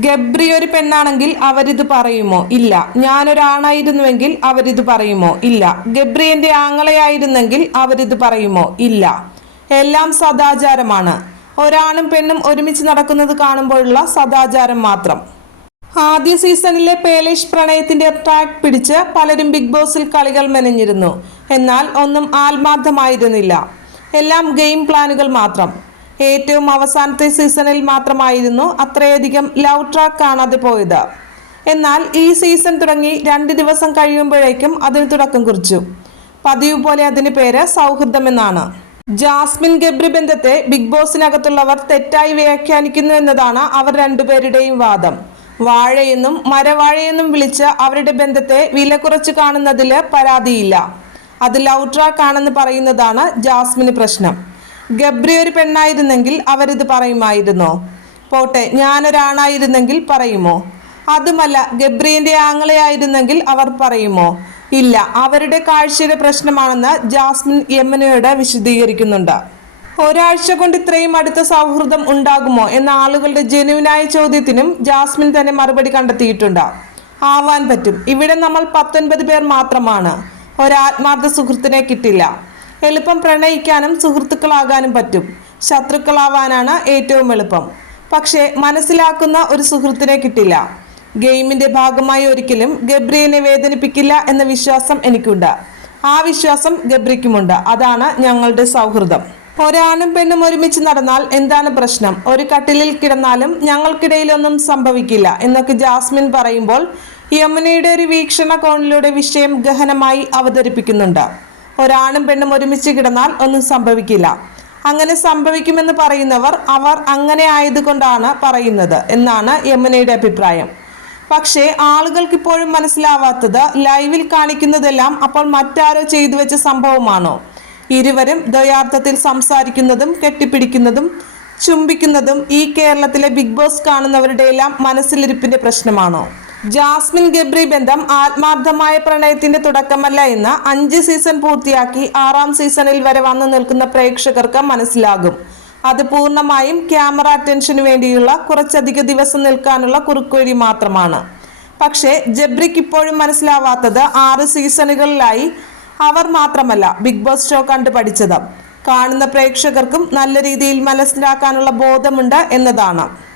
ഗബ്രി ഒരു പെണ്ണാണെങ്കിൽ അവരിത് പറയുമോ? ഇല്ല. ഞാനൊരാണായിരുന്നുവെങ്കിൽ അവരിത് പറയുമോ? ഇല്ല. ഗബ്രി എന്റെ ആങ്ങളയായിരുന്നെങ്കിൽ അവരിത് പറയുമോ? ഇല്ല. എല്ലാം സദാചാരമാണ്. ഒരാണും പെണ്ണും ഒരുമിച്ച് നടക്കുന്നത് കാണുമ്പോഴുള്ള സദാചാരം മാത്രം. ആദ്യ സീസണിലെ പേലേഷ് പ്രണയത്തിന്റെ ട്രാക്ക് പിടിച്ച് പലരും ബിഗ് ബോസിൽ കളികൾ മെനഞ്ഞിരുന്നു. എന്നാൽ ഒന്നും ആത്മാർത്ഥമായിരുന്നില്ല. എല്ലാം ഗെയിം പ്ലാനുകൾ മാത്രം. ഏറ്റവും അവസാനത്തെ സീസണിൽ മാത്രമായിരുന്നു അത്രയധികം ലവ് ട്രാക്ക് കാണാതെ പോയത്. എന്നാൽ ഈ സീസൺ തുടങ്ങി രണ്ട് ദിവസം കഴിയുമ്പോഴേക്കും അതിന് തുടക്കം കുറിച്ചു. പതിവ് പോലെ അതിന് പേര് സൗഹൃദം എന്നാണ് ജാസ്മിൻ ഗബ്രി ബന്ധത്തെ ബിഗ് ബോസിനകത്തുള്ളവർ തെറ്റായി വ്യാഖ്യാനിക്കുന്നു എന്നതാണ് അവർ രണ്ടുപേരുടെയും വാദം. വാഴയെന്നും മരവാഴയെന്നും വിളിച്ച് അവരുടെ ബന്ധത്തെ വില കുറച്ച് കാണുന്നതിൽ പരാതിയില്ല. അത് ലൗട്രാക്കാണെന്ന് പറയുന്നതാണ് ജാസ്മിന് പ്രശ്നം. ഗബ്രി ഒരു പെണ്ണായിരുന്നെങ്കിൽ അവരിത് പറയുമായിരുന്നോ? പോട്ടെ ഞാനൊരാണായിരുന്നെങ്കിൽ പറയുമോ? അതുമല്ല ഗബ്രിയന്റെ ആങ്ങളെയായിരുന്നെങ്കിൽ അവർ പറയുമോ? ഇല്ല അവരുടെ കാഴ്ചയുടെ പ്രശ്നമാണെന്ന് ജാസ്മിൻ യമനയോട് വിശദീകരിക്കുന്നുണ്ട്. ഒരാഴ്ച കൊണ്ട് ഇത്രയും അടുത്ത സൗഹൃദം ഉണ്ടാകുമോ എന്ന ആളുകളുടെ ജനുവിനായ ചോദ്യത്തിനും ജാസ്മിൻ തന്നെ മറുപടി കണ്ടെത്തിയിട്ടുണ്ട്. ആവാൻ പറ്റും. ഇവിടെ നമ്മൾ പത്തൊൻപത് പേർ മാത്രമാണ്. ഒരാത്മാർത്ഥ സുഹൃത്തിനെ കിട്ടില്ല. എളുപ്പം പ്രണയിക്കാനും സുഹൃത്തുക്കളാകാനും പറ്റും. ശത്രുക്കളാവാനാണ് ഏറ്റവും എളുപ്പം. പക്ഷേ മനസ്സിലാക്കുന്ന ഒരു സുഹൃത്തിനെ കിട്ടില്ല. ഗെയിമിന്റെ ഭാഗമായി ഒരിക്കലും ഗബ്രിയനെ വേദനിപ്പിക്കില്ല എന്ന വിശ്വാസം എനിക്കുണ്ട്. ആ വിശ്വാസം ഗബ്രിക്കുമുണ്ട്. അതാണ് ഞങ്ങളുടെ സൗഹൃദം. ഒരാണും പെണ്ണും ഒരുമിച്ച് നടന്നാൽ എന്താണ് പ്രശ്നം? ഒരു കട്ടിലിൽ കിടന്നാലും ഞങ്ങൾക്കിടയിലൊന്നും സംഭവിക്കില്ല എന്നൊക്കെ ജാസ്മിൻ പറയുമ്പോൾ യമുനയുടെ ഒരു വീക്ഷണ കോണിലൂടെ വിഷയം ഗഹനമായി അവതരിപ്പിക്കുന്നുണ്ട്. ഒരാണും പെണ്ണും ഒരുമിച്ച് കിടന്നാൽ ഒന്നും സംഭവിക്കില്ല. അങ്ങനെ സംഭവിക്കുമെന്ന് പറയുന്നവർ അവർ അങ്ങനെ ആയതുകൊണ്ടാണ് പറയുന്നത് എന്നാണ് യമുനയുടെ അഭിപ്രായം. പക്ഷേ ആളുകൾക്ക് ഇപ്പോഴും മനസ്സിലാവാത്തത് ലൈവിൽ കാണിക്കുന്നതെല്ലാം അപ്പോൾ മറ്റാരോ ചെയ്തു വെച്ച സംഭവമാണോ? ഇരുവരും ദ്വയാർത്ഥത്തിൽ സംസാരിക്കുന്നതും കെട്ടിപ്പിടിക്കുന്നതും ചുംബിക്കുന്നതും ഈ കേരളത്തിലെ ബിഗ് ബോസ് കാണുന്നവരുടെയെല്ലാം മനസ്സിലിരിപ്പിന്റെ പ്രശ്നമാണോ? ജാസ്മിൻ ഗബ്രി ബന്ധം ആത്മാർത്ഥമായ പ്രണയത്തിന്റെ തുടക്കമല്ല എന്ന് അഞ്ച് സീസൺ പൂർത്തിയാക്കി ആറാം സീസണിൽ വരെ വന്നു നിൽക്കുന്ന പ്രേക്ഷകർക്ക് മനസ്സിലാകും. അത് പൂർണമായും ക്യാമറ അറ്റൻഷന് വേണ്ടിയുള്ള കുറച്ചധിക ദിവസം നിൽക്കാനുള്ള കുറുക്കുവഴി മാത്രമാണ്. പക്ഷേ ജബ്രിക്ക് ഇപ്പോഴും മനസ്സിലാവാത്തത് ആറ് സീസണുകളിലായി അവർ മാത്രമല്ല ബിഗ് ബോസ് ഷോ കണ്ടു പഠിച്ചത്. കാണുന്ന പ്രേക്ഷകർക്കും നല്ല രീതിയിൽ മനസ്സിലാക്കാനുള്ള ബോധമുണ്ട് എന്നതാണ്.